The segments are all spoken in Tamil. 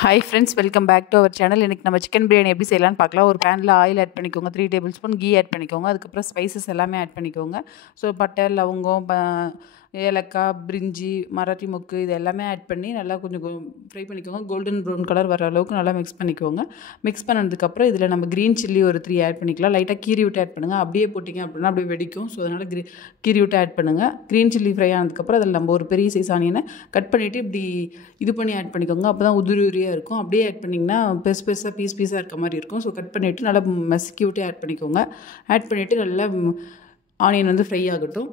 Hi friends, welcome back to our channel. இன்னைக்கு நம்ம சிக்கன் பிரியாணி எப்படி செய்யலாம்னு பார்க்கலாம். ஒரு பேனில் ஆயில் ஆட் பண்ணிக்கோங்க, 3 டேபிள் ஸ்பூன் கீ ஆட் பண்ணிக்கோங்க. அதுக்கப்புறம் ஸ்பைசஸ் எல்லாமே ஆட் பண்ணிக்கோங்க. ஸோ பட்டை, லவங்கம், ஏலக்காய், பிரிஞ்சி, மராட்டி மொக்கு இது எல்லாமே ஆட் பண்ணி நல்லா கொஞ்சம் ஃப்ரை பண்ணிக்கோங்க. கோல்டன் ப்ரௌன் கலர் வர அளவுக்கு நல்லா மிக்ஸ் பண்ணிக்கோங்க. மிக்ஸ் பண்ணதுக்கப்புறம் இதில் நம்ம க்ரீன் சில்லி ஒரு 3 ஆட் பண்ணிக்கலாம். லைட்டாக கீரி விட்டு ஆட் பண்ணுங்கள். அப்படியே போட்டிங்க அப்படின்னா அப்படியே வெடிக்கும். ஸோ அதனால் கீரி விட்டு ஆட் பண்ணுங்கள். க்ரீன் சில்லி ஃப்ரை ஆனதுக்கப்புறம் அதில் நம்ம ஒரு பெரிய சைஸ் ஆனியனை கட் பண்ணிவிட்டு இப்படி இது பண்ணி ஆட் பண்ணிக்கோங்க. அப்போ தான் உதிரி உதிரியாக இருக்கும். அப்படியே ஆட் பண்ணிங்கன்னா பெருசாக பீஸாக இருக்க மாதிரி இருக்கும். ஸோ கட் பண்ணிவிட்டு நல்லா மசிக்கி விட்டு ஆட் பண்ணிக்கோங்க. ஆட் பண்ணிவிட்டு நல்லா ஆனியன் வந்து ஃப்ரை ஆகட்டும்.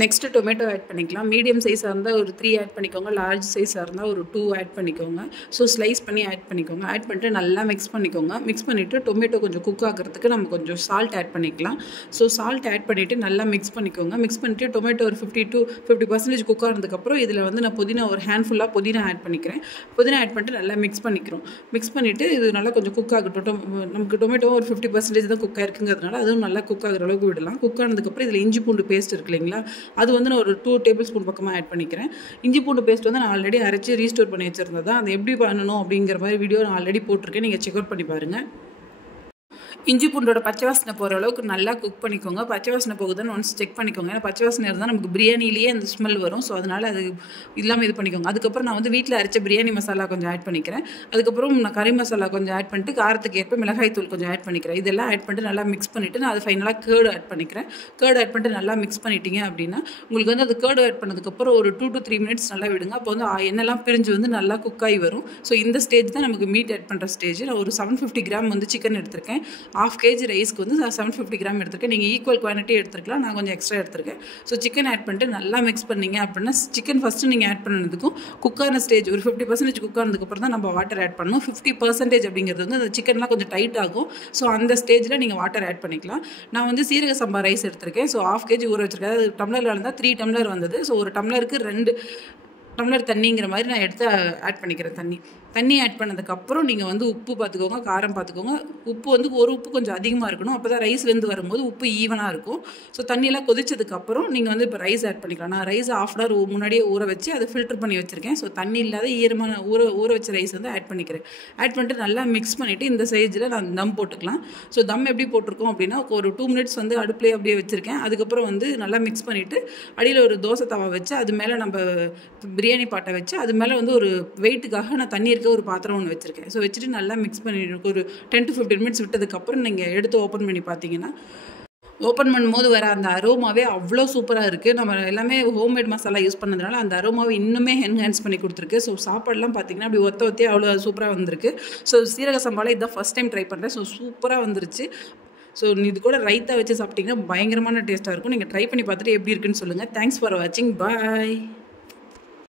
நெக்ஸ்ட்டு டொமேட்டோ ஆட் பண்ணிக்கலாம். மீடியம் சைஸாக இருந்தால் ஒரு 3 ஆட் பண்ணிக்கோங்க. லார்ஜ் சைஸாக இருந்தால் ஒரு 2 ஆட் பண்ணிக்கோங்க. ஸோ ஸ்லைஸ் பண்ணி ஆட் பண்ணிக்கோங்க. ஆட் பண்ணிட்டு நல்லா மிக்ஸ் பண்ணிக்கோங்க. மிக்ஸ் பண்ணிவிட்டு டொமேட்டோ கொஞ்சம் குக் ஆகிறதுக்கு நம்ம கொஞ்சம் சால்ட் ஆட் பண்ணிக்கலாம். ஸோ சால்ட் ஆட் பண்ணிவிட்டு நல்லா மிக்ஸ் பண்ணிக்கோங்க. மிக்ஸ் பண்ணிவிட்டு டொமேட்டோ ஒரு 50% குக் ஆனதுக்கப்புறம் இதில் வந்து நான் புதினா ஒரு ஹேண்ட்ஃபுல்லாக புதினா ஆட் பண்ணிக்கிறேன். புதினா ஆட் பண்ணிட்டு நல்லா மிக்ஸ் பண்ணிக்கிறோம். மிக்ஸ் பண்ணிவிட்டு இது நல்லா கொஞ்சம் குக் ஆகட்டும். நமக்கு டொமேட்டோ ஒரு 50% தான் குக் ஆகிருக்குங்கிறதுனால அதுவும் நல்லா குக் ஆகிற அளவுக்கு விடலாம். குக் ஆனதுக்கப்புறம் இதில் இஞ்சி பூண்டு பேஸ்ட் இருக்கு இல்லைங்களா, அது வந்து நான் ஒரு 2 டேபிள் ஸ்பூன் பக்கமாக ஆட் பண்ணிக்கிறேன். இஞ்சி பூண்டு பேஸ்ட் வந்து நான் ஆல்ரெடி அரைச்சி ரீஸ்டோர் பண்ணி வச்சுருந்தது தான். அது எப்படி பண்ணணும் அப்படிங்கிற மாதிரி வீடியோ நான் ஆல்ரெடி போட்டிருக்கேன். நீங்கள் செக் அவுட் பண்ணி பாருங்கள். இஞ்சி பூண்டோட பச்சை வாசனை போகிற அளவுக்கு நல்லா குக் பண்ணிக்கோங்க. பச்சை வாசனை போகுதுன்னு ஒன்ஸ் செக் பண்ணிக்கோங்க. ஏன்னா பச்சை வாசனை இருந்தால் நமக்கு பிரியாணிலேயே அந்த ஸ்மெல் வரும். ஸோ அதனால் அது இல்லாமல் இது பண்ணிக்கோங்க. அதுக்கப்புறம் நான் வந்து வீட்டில் அரைச்ச பிரியாணி மசாலா கொஞ்சம் ஆட் பண்ணிக்கிறேன். அதுக்கப்புறம் நான் கறி மசாலா கொஞ்சம் ஆட் பண்ணிட்டு காரத்துக்கு ஏற்ப மிளகாய் தூள் கொஞ்சம் ஆட் பண்ணிக்கிறேன். இதெல்லாம் ஆட் பண்ணிட்டு நல்லா மிக்ஸ் பண்ணிவிட்டு நான் அது ஃபைனலாக கேர்டு ஆட் பண்ணிக்கிறேன். கேர்டு ஆட் பண்ணிட்டு நல்லா மிக்ஸ் பண்ணிட்டீங்க அப்படின்னா உங்களுக்கு வந்து அது கேர்டு ஆட் பண்ணதுக்கப்புறம் ஒரு 2 to 3 மினிட்ஸ் நல்லா விடுங்க. அப்போ வந்து எண்ணெல்லாம் பிரிஞ்சு வந்து நல்லா குக் ஆகி வரும். ஸோ இந்த ஸ்டேஜ் தான் நமக்கு மீட் ஆட் பண்ணுற ஸ்டேஜ். நான் ஒரு 750 கிராம் வந்து சிக்கன் எடுத்திருக்கேன். 1/2 kg ரைஸ்க்கு வந்து 750 கிராம் எடுத்திருக்கேன். நீங்கள் ஈக்குவல் குவான்டிட்டி எடுத்துருக்கலாம். நான் கொஞ்சம் எக்ஸ்ட்ரா எடுத்திருக்கேன். ஸோ சிக்கன் ஆட் பண்ணிட்டு நல்லா மிக்ஸ் பண்ணிங்க அப்படின்னா சிக்கன் ஃபஸ்ட்டு நீங்கள் ஆட் பண்ணதுக்கும் குக்கான ஸ்டேஜ் ஒரு 50% குக் ஆனதுக்கப்புறம் தான் நம்ம வாட்டர் ஆட் பண்ணணும். 50% அப்படிங்கிறது வந்து அந்த சிக்கன்லாம் கொஞ்சம் டைட் ஆகும். ஸோ அந்த ஸ்டேஜில் நீங்கள் வாட்டர் ஆட் பண்ணிக்கலாம். நான் வந்து சீரக சம்பா ரைஸ் எடுத்திருக்கேன். ஸோ 1/2 kg ஊற வச்சிருக்கேன். அது டம்ளரில் இருந்தால் 3 டம்ளர் வந்தது. ஸோ ஒரு டம்ளருக்கு 2 டம்ளர் தண்ணிங்கிற மாதிரி நான் எடுத்து ஆட் பண்ணிக்கிறேன். தண்ணி ஆட் பண்ணதுக்கப்புறம் நீங்கள் வந்து உப்பு பார்த்துக்கோங்க, காரம் பார்த்துக்கோங்க. உப்பு வந்து ஒரு உப்பு கொஞ்சம் அதிகமாக இருக்கணும். அப்போ தான் ரைஸ் வெந்து வரும்போது உப்பு ஈவனாக இருக்கும். ஸோ தண்ணியெல்லாம் கொதிச்சதுக்கப்புறம் நீங்கள் வந்து இப்போ ரைஸ் ஆட் பண்ணிக்கலாம். நான் ரைஸ் 1/2 hour முன்னாடியே ஊற வச்சு அதை ஃபில்டர் பண்ணி வச்சுருக்கேன். ஸோ தண்ணி இல்லாத ஈரமான ஊற வச்ச ரைஸ் வந்து ஆட் பண்ணிக்கிறேன். ஆட் பண்ணிட்டு நல்லா மிக்ஸ் பண்ணிவிட்டு இந்த சைஸில் நான் தம் போட்டுக்கலாம். ஸோ தம் எப்படி போட்டிருக்கோம் அப்படின்னா ஒரு 2 மினிட்ஸ் வந்து அடுப்புலேயே அப்படியே வச்சுருக்கேன். அதுக்கப்புறம் வந்து நல்லா மிக்ஸ் பண்ணிவிட்டு அடியில் ஒரு தோசை தவா வச்சு அது மேலே நம்ம பிரியாணி பாட்டை வச்சு அது மேலே வந்து ஒரு வெயிட்டுக்காக நான் தண்ணி இருக்க ஒரு பாத்திரம் ஒன்று வச்சுருக்கேன். ஸோ வச்சுட்டு நல்லா மிக்ஸ் பண்ணிட்டு ஒரு 10 to 15 மினிட்ஸ் விட்டதுக்கப்புறம் நீங்கள் எடுத்து ஓப்பன் பண்ணி பார்த்தீங்கன்னா ஓப்பன் பண்ணும்போது வர அந்த அரோமாவே அவ்வளோ சூப்பராக இருக்குது. நம்ம எல்லாமே ஹோம்மேட் மசாலா யூஸ் பண்ணதுனால அந்த அரோமாவை இன்னுமே என்ஹான்ஸ் பண்ணி கொடுத்துருக்கு. ஸோ சாப்பாடுலாம் பார்த்தீங்கன்னா அப்படி ஒத்தே அவ்வளோ சூப்பராக வந்திருக்கு. ஸோ சீரக சம்பாவில் இதுதான் ஃபஸ்ட் டைம் ட்ரை பண்ணுறேன். ஸோ சூப்பராக வந்துருச்சு. ஸோ இது கூட ரைத்தா வச்சு சாப்பிட்டிங்கன்னா பயங்கரமான டேஸ்ட்டாக இருக்கும். நீங்கள் ட்ரை பண்ணி பார்த்துட்டு எப்படி இருக்குன்னு சொல்லுங்கள். தேங்க்ஸ் ஃபார் வாட்சிங். பாய்.